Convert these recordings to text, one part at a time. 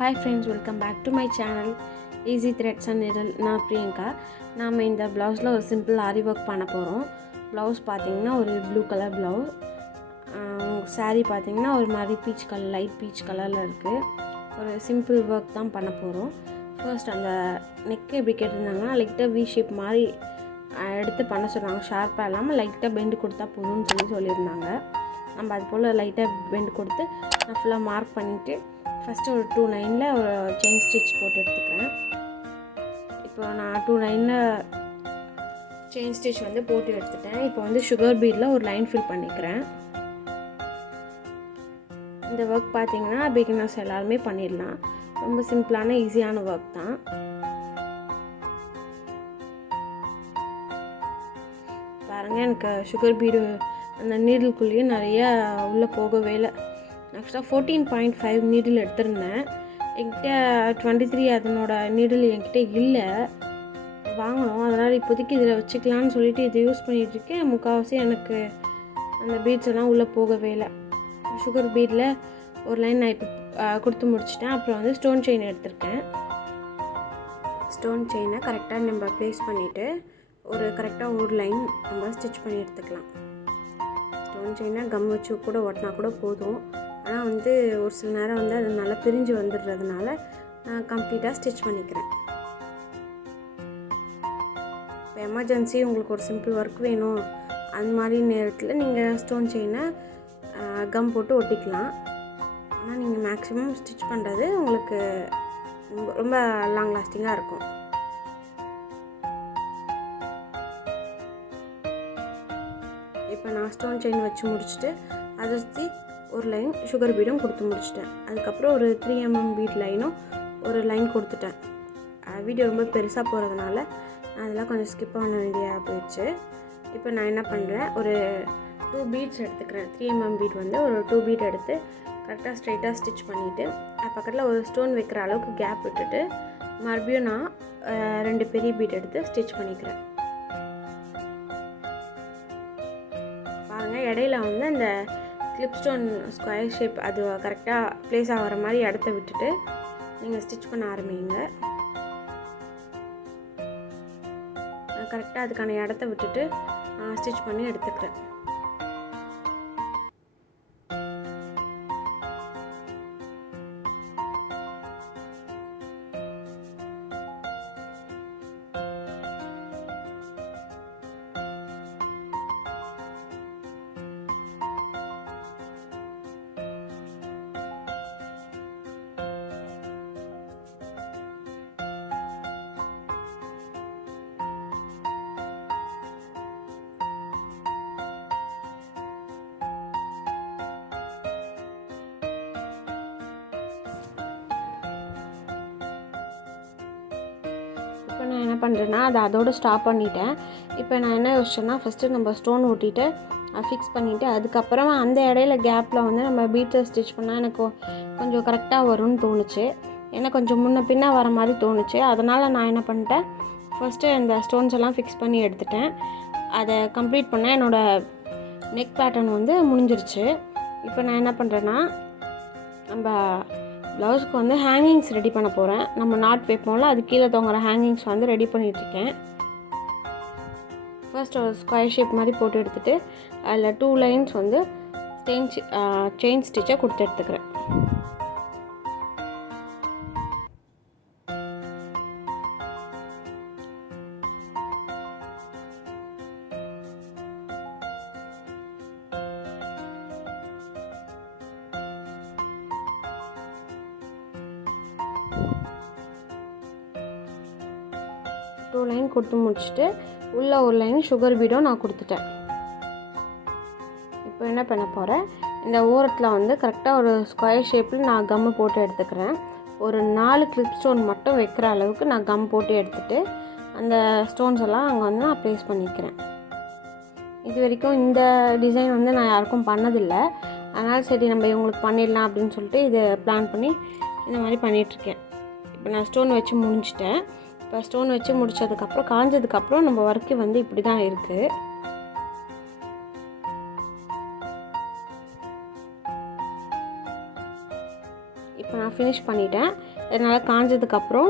Hi friends, welcome back to my channel Easy Threads and Needle. நான் பிரியங்கா. நாம இந்த ப்ளவுஸில் ஒரு சிம்பிள் ஆரி ஒர்க் பண்ண போகிறோம். ப்ளவுஸ் பார்த்திங்கன்னா ஒரு ப்ளூ கலர் ப்ளவுஸ், சாரீ பார்த்திங்கன்னா ஒரு மாதிரி பீச் கலர், லைட் பீச் கலரில் இருக்குது. ஒரு சிம்பிள் ஒர்க் தான் பண்ண போகிறோம். ஃபர்ஸ்ட் அந்த நெக்கு எப்படி கேட்டிருந்தாங்கன்னா லைட்டாக வி ஷேப் மாதிரி எடுத்து பண்ண சொல்கிறாங்க. ஷார்ப்பாக இல்லாமல் லைட்டாக பெண்டு கொடுத்தா போதும்னு சொல்லியிருந்தாங்க. நம்ம அது போல் லைட்டாக பெண்டு கொடுத்து நான் ஃபுல்லாக மார்க் பண்ணிவிட்டு ஃபஸ்ட்டு ஒரு 2 லைனில் ஒரு செயின் ஸ்டிச் போட்டு எடுத்துக்கிறேன். இப்போ நான் 2 லைனில் செயின் ஸ்டிச் வந்து போட்டு எடுத்துட்டேன். இப்போ வந்து சுகர் பீடில் ஒரு லைன் ஃபில் பண்ணிக்கிறேன். இந்த ஒர்க் பார்த்திங்கன்னா பிகினர்ஸ் எல்லாருமே பண்ணிடலாம். ரொம்ப சிம்பிளான ஈஸியான ஒர்க் தான். பாருங்கள், எனக்கு சுகர் பீடு அந்த நீடிலுக்குள்ளேயே நிறைய உள்ளே போகவே இல்லை. ஆக்சுவலாக 14.5 நீடில் எடுத்திருந்தேன். என்கிட்ட 23 அதனோட நீடில் என்கிட்ட இல்லை, வாங்கணும். அதனால் இப்போதைக்கு இதில் வச்சுக்கலான்னு சொல்லிட்டு இதை யூஸ் பண்ணிகிட்ருக்கேன். முக்கால்வாசி எனக்கு அந்த பீட்ஸ் எல்லாம் உள்ளே போகவே இல்லை. சுகர் பீடில் ஒரு லைன் நான் இப்போ கொடுத்து முடிச்சிட்டேன். அப்புறம் வந்து ஸ்டோன் செயின் எடுத்திருக்கேன். ஸ்டோன் செயினை கரெக்டாக நம்ம ப்ளேஸ் பண்ணிவிட்டு கரெக்டாக ஒரு லைன் நம்ம ஸ்டிச் பண்ணி எடுத்துக்கலாம். ஸ்டோன் செயினை கம் வச்சு கூட ஒட்டினா கூட போதும். ஆனால் வந்து ஒரு சில நேரம் வந்து அது நல்லா பிரிஞ்சு வந்துடுறதுனால நான் கம்ப்ளீட்டாக ஸ்டிச் பண்ணிக்கிறேன். இப்போ எமர்ஜென்சி உங்களுக்கு ஒரு சிம்பிள் ஒர்க் வேணும் அந்த மாதிரி நேரத்தில் நீங்கள் ஸ்டோன் செயினை கம் போட்டு ஒட்டிக்கலாம். ஆனால் நீங்கள் மேக்ஸிமம் ஸ்டிச் பண்ணுறது உங்களுக்கு ரொம்ப லாங் லாஸ்டிங்காக இருக்கும். இப்போ நான் ஸ்டோன் செயின் வச்சு முடிச்சுட்டு அதை சுற்றி ஒரு லைன் சுகர் பீடும் கொடுத்து முடிச்சிட்டேன். அதுக்கப்புறம் ஒரு 3 mm பீட் லைனும் ஒரு லைன் கொடுத்துட்டேன். வீடியோ ரொம்ப பெருசாக போகிறதுனால அதெல்லாம் கொஞ்சம் ஸ்கிப் பண்ண வேண்டியதாக போயிடுச்சு. இப்போ நான் என்ன பண்ணுறேன், ஒரு 2 பீட்ஸ் எடுத்துக்கிறேன். 3 mm பீட் வந்து ஒரு 2 பீட் எடுத்து கரெக்டாக ஸ்ட்ரைட்டாக ஸ்டிச் பண்ணிவிட்டு பக்கத்தில் ஒரு ஸ்டோன் வைக்கிற அளவுக்கு கேப் விட்டுட்டு மறுபடியும் நான் 2 பெரிய பீட் எடுத்து ஸ்டிச் பண்ணிக்கிறேன். பாருங்கள், இடையில வந்து அந்த கிளிப் ஸ்டோன் ஸ்கொயர் ஷேப் அது கரெக்டாக ப்ளேஸ் ஆகிற மாதிரி இடத்த விட்டுட்டு நீங்கள் ஸ்டிச் பண்ண ஆரம்பிங்க. நான் கரெக்டாக அதுக்கான இடத்த விட்டுட்டு ஸ்டிச் பண்ணி எடுத்துக்கிறேன். இப்போ நான் என்ன பண்ணுறேன்னா அதை அதோடு ஸ்டாப் பண்ணிட்டேன். இப்போ நான் என்ன யோசிச்சேன்னா ஃபஸ்ட்டு நம்ம ஸ்டோன் ஒட்டிட்டு ஃபிக்ஸ் பண்ணிவிட்டு அதுக்கப்புறமா அந்த இடையில கேப்பில் வந்து நம்ம பீட்ஸை ஸ்டிச் பண்ணால் எனக்கு கொஞ்சம் கரெக்டாக வரும்னு தோணுச்சு. ஏன்னா கொஞ்சம் முன்ன பின்ன வர மாதிரி தோணுச்சு. அதனால் நான் என்ன பண்ணிட்டேன், ஃபஸ்ட்டு இந்த ஸ்டோன்ஸ் எல்லாம் ஃபிக்ஸ் பண்ணி எடுத்துட்டேன். அதை கம்ப்ளீட் பண்ணால் என்னோடய நெக் பேட்டர்ன் வந்து முடிஞ்சிருச்சு. இப்போ நான் என்ன பண்ணுறேன்னா நம்ம ப்ளவுஸுக்கு வந்து ஹேங்கிங்ஸ் ரெடி பண்ண போகிறேன். நம்ம நாட் வைப்போம்ல, அது கீழே தொங்குற ஹேங்கிங்ஸ் வந்து ரெடி பண்ணிகிட்ருக்கேன். ஃபர்ஸ்ட் ஒரு ஸ்கொயர் ஷேப் மாதிரி போட்டு எடுத்துகிட்டு அதில் 2 லைன்ஸ் வந்து செயின் ஸ்டிச்சை கொடுத்து எடுத்துக்கிறேன். டூ லைன் கொடுத்து முடிச்சுட்டு உள்ள ஒரு லைன் சுகர் பீடும் நான் கொடுத்துட்டேன். இப்போ என்ன பண்ண போகிறேன், இந்த ஓரத்தில் வந்து கரெக்டாக ஒரு ஸ்கொயர் ஷேப்பில் நான் கம்மு போட்டு எடுத்துக்கிறேன். ஒரு 4 கிளிப் ஸ்டோன் மட்டும் வைக்கிற அளவுக்கு நான் கம் போட்டு எடுத்துகிட்டு அந்த ஸ்டோன்ஸ் எல்லாம் அங்கே வந்து நான் ப்ளேஸ் பண்ணிக்கிறேன். இது வரைக்கும் இந்த டிசைன் வந்து நான் யாருக்கும் பண்ணதில்லை. அதனால் சரி நம்ம இவங்களுக்கு பண்ணிடலாம் அப்படின்னு சொல்லிட்டு இதை பிளான் பண்ணி இந்த மாதிரி பண்ணிகிட்ருக்கேன். இப்போ நான் ஸ்டோன் வச்சு முடிஞ்சிட்டேன். இப்போ ஸ்டோன் வச்சு முடித்ததுக்கப்புறம் காஞ்சதுக்கப்புறம் நம்ம ஒர்க்கு வந்து இப்படி தான் இருக்குது. இப்போ நான் ஃபினிஷ் பண்ணிட்டேன். இதனால் காஞ்சதுக்கப்புறம்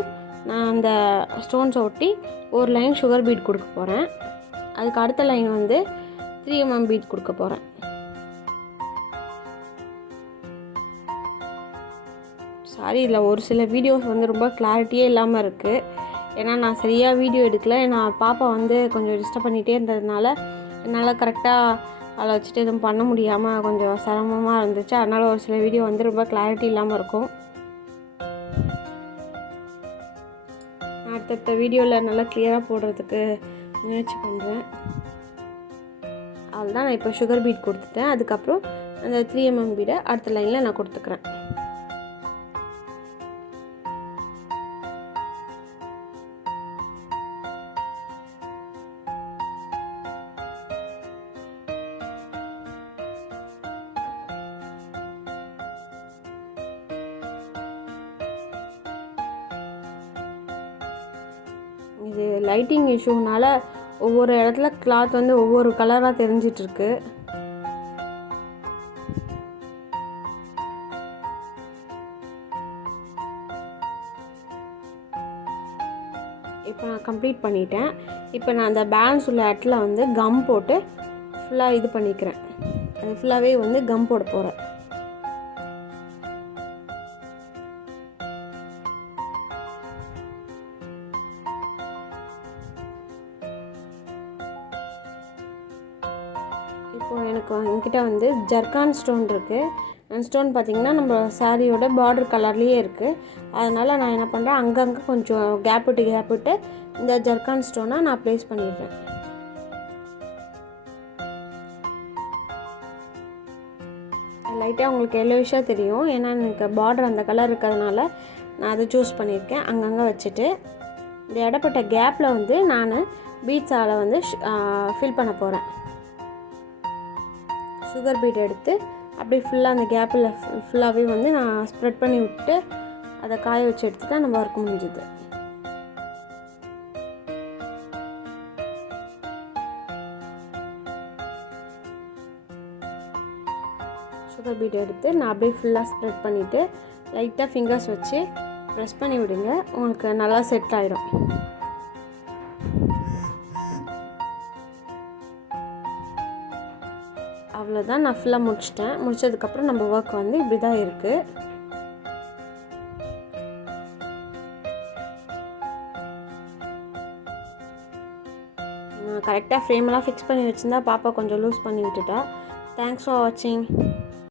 நான் அந்த ஸ்டோன்ஸை ஒட்டி ஒரு லைன் சுகர் பீட் கொடுக்க போகிறேன். அதுக்கு அடுத்த லைன் வந்து 3 mm பீட் கொடுக்க போகிறேன். சாரி, இதில் ஒரு சில வீடியோஸ் வந்து ரொம்ப கிளாரிட்டியே இல்லாமல் இருக்குது. ஏன்னா நான் சரியாக வீடியோ எடுக்கல. நான் பாப்பா வந்து கொஞ்சம் டிஸ்டர்ப் பண்ணிகிட்டே இருந்ததுனால என்னால் கரெக்டாக அதை வச்சுட்டு எதுவும் பண்ண முடியாமல் கொஞ்சம் சிரமமாக இருந்துச்சு. அதனால் ஒரு சில வீடியோ வந்து ரொம்ப கிளாரிட்டி இல்லாமல் இருக்கும். அடுத்தடுத்த வீடியோவில் நல்லா கிளியராக போடுறதுக்கு முயற்சி பண்ணுறேன். அதுதான் நான் இப்போ சுகர் பீட் கொடுத்துட்டேன். அதுக்கப்புறம் அந்த 3 mm பீடை அடுத்த லைனில் நான் கொடுத்துக்கிறேன். இது லைட்டிங் இஷ்யூனால ஒவ்வொரு இடத்துல கிளாத் வந்து ஒவ்வொரு கலராக தெரிஞ்சிட்ருக்கு. இப்போ நான் கம்ப்ளீட் பண்ணிட்டேன். இப்போ நான் அந்த பேலன்ஸ் உள்ள இடத்துல வந்து கம் போட்டு ஃபுல்லாக இது பண்ணிக்கிறேன். அது ஃபுல்லாகவே வந்து கம் போட போகிறேன். இப்போது எனக்கு என்கிட்ட வந்து ஜர்கான் ஸ்டோன் இருக்குது. அந்த ஸ்டோன் பார்த்திங்கன்னா நம்ம சாரியோட பார்டர் கலர்லேயே இருக்குது. அதனால் நான் என்ன பண்ணுறேன், அங்கங்கே கொஞ்சம் கேப் விட்டு இந்த ஜர்கான் ஸ்டோனை நான் ப்ளேஸ் பண்ணிடுறேன். லைட்டாக உங்களுக்கு எல்லோயிஷாக தெரியும். ஏன்னா எனக்கு பார்டர் அந்த கலர் இருக்கிறதுனால நான் அதை சூஸ் பண்ணியிருக்கேன். அங்கங்கே வச்சுட்டு இந்த இடப்பட்ட கேப்பில் வந்து நான் பீட்ஸால் வந்து ஃபில் பண்ண போகிறேன். சுகர் பீட் எடுத்து அப்படியே ஃபுல்லாக அந்த கேப்பில் ஃபுல்லாகவே வந்து நான் ஸ்ப்ரெட் பண்ணி விட்டு அதை காய வச்சு எடுத்துட்டா நம்ம ஒர்க் முடிஞ்சுது. சுகர் பீட் எடுத்து நான் அப்படியே ஃபுல்லாக ஸ்ப்ரெட் பண்ணிவிட்டு லைட்டாக ஃபிங்கர்ஸ் வச்சு ப்ரெஸ் பண்ணி விடுங்க. உங்களுக்கு நல்லா செட் ஆகிடும். அவ்வளோதான், நான் ஃபுல்லாக முடிச்சிட்டேன். முடித்ததுக்கப்புறம் நம்ம ஒர்க் வந்து இப்படி தான் இருக்குது. நான் கரெக்டாக ஃப்ரேமெல்லாம் ஃபிக்ஸ் பண்ணி வச்சுருந்தா பாப்பா கொஞ்சம் லூஸ் பண்ணி விட்டுட்டா. தேங்க்ஸ் ஃபார் வாட்சிங்.